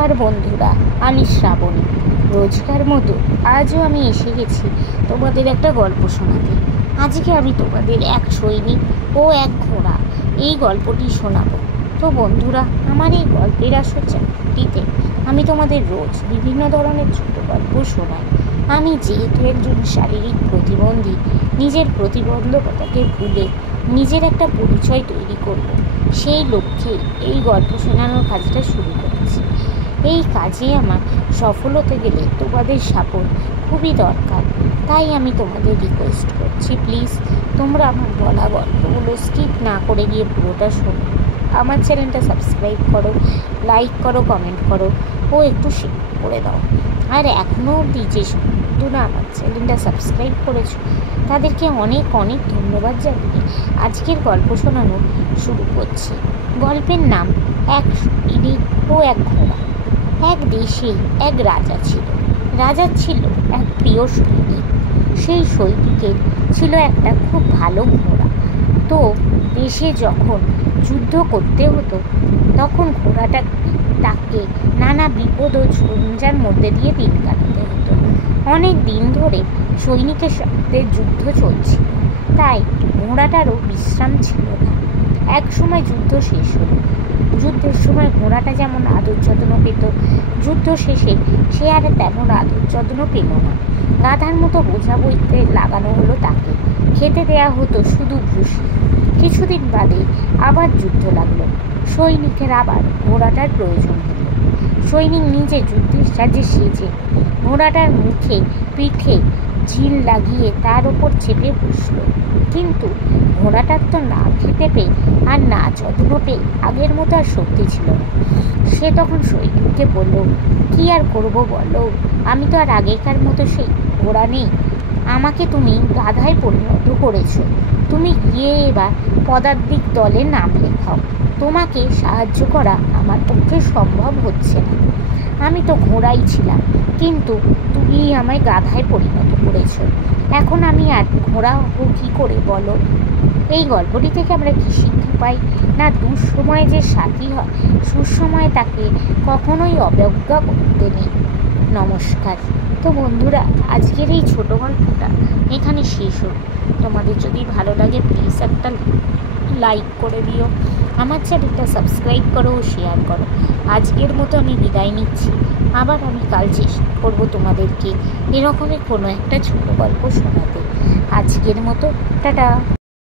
নমস্কার বন্ধুরা, আমি শ্রাবণী। রোজকার মতো আজও আমি এসে গেছি তোমাদের একটা গল্প শোনাতে। আজকে আমি তোমাদের এক সৈনিক ও এক ঘোড়া এই গল্পটি শোনাবো। তো বন্ধুরা, আমার এই গল্পের আসর চ্যানেলটিতে আমি তোমাদের রোজ বিভিন্ন ধরনের ছোট গল্প শোনাই। আমি যেহেতু একজন শারীরিক প্রতিবন্ধী, নিজের প্রতিবন্ধকতাকে ভুলে নিজের একটা পরিচয় তৈরি করব, সেই লক্ষ্যে এই গল্প শোনানোর কাজটা শুরু করেছি। এই কাজে আমার সফল হতে গেলে তোমাদের সাপোর্ট খুবই দরকার। তাই আমি তোমাদের রিকোয়েস্ট করছি, প্লিজ তোমরা আমার বলা গল্পগুলো স্কিপ না করে গিয়ে পুরোটা শোনো। আমার চ্যানেলটা সাবস্ক্রাইব করো, লাইক করো, কমেন্ট করো ও একটু শেয়ার করে দাও। আর এখনও অবধি যে বন্ধুরা আমার চ্যানেলটা সাবস্ক্রাইব করেছো তাদেরকে অনেক অনেক ধন্যবাদ জানিয়ে আজকের গল্প শোনানো শুরু করছি। গল্পের নাম এক সৈনিক ও এক ঘোড়া। এক দেশে এক রাজা ছিল। রাজার ছিল এক প্রিয় সৈনিক। সেই সৈনিকের ছিল একটা খুব ভালো ঘোড়া। তো দেশে যখন যুদ্ধ করতে হতো তখন ঘোড়াটা তাকে নানা বিপদ ও ঝঞ্ঝার মধ্যে দিয়ে দিন কাটাতে হতো। অনেক দিন ধরে সৈনিকের সাথে যুদ্ধ চলছিল, তাই ঘোড়াটারও বিশ্রাম ছিল না। এক সময় যুদ্ধ শেষ হলো। যুদ্ধের সময় ঘোড়াটা যেমন আদর যত্ন পেত, যুদ্ধ শেষে সে আর তেমন আদর যত্ন পেল না। গাধার মতো বোঝা বইতে লাগানো হলো তাকে। খেতে দেয়া হতো শুধু ভুসি। কিছুদিন বাদে আবার যুদ্ধ লাগলো। সৈনিকের আবার ঘোড়াটার প্রয়োজন হলো। সৈনিক নিজে যুদ্ধের সাজে সেজে ঘোড়াটার মুখে পিঠে ঝিল লাগিয়ে তার ওপর চেপে বসল। কিন্তু ঘোড়াটার তো না খেতে পেয়ে আর না যত্ন পেয়ে আগের মতো আর শক্তি ছিল না। সে তখন সৈনিককে বলল, কি আর করবো বলো, আমি তো আর আগেকার মতো সেই ঘোড়া নেই। আমাকে তুমি গাধায় পরিণত করেছো। তুমি গিয়ে এবার পদাতিক দলে নাম লেখাও। তোমাকে সাহায্য করা আমার পক্ষে সম্ভব হচ্ছে না। আমি তো ঘোড়াই ছিলাম, কিন্তু তুমি আমায় গাধায় পরিণত করেছো। এখন আমি আর ঘোড়া হবো কী করে বলো? এই গল্পটি থেকে আমরা কী শিক্ষা পাই? না, দুঃসময়ে যে সাথী হয় সুসময়ে তাকে কখনোই অবজ্ঞা করতে নেই। নমস্কার। তো বন্ধুরা, আজকের এই ছোট গল্পটা এখানে শেষ হল। তোমাদের যদি ভালো লাগে প্লিজ একটা লাইক করে দিও, আমার চ্যানেলটা সাবস্ক্রাইব করো ও শেয়ার করো। আজকের মতো আমি বিদায় নিচ্ছি। আবার আমি কাল চেষ্টা করবো তোমাদেরকে এরকমই কোনো একটা ছোট গল্প শোনাতে। আজকের মতো টাটা।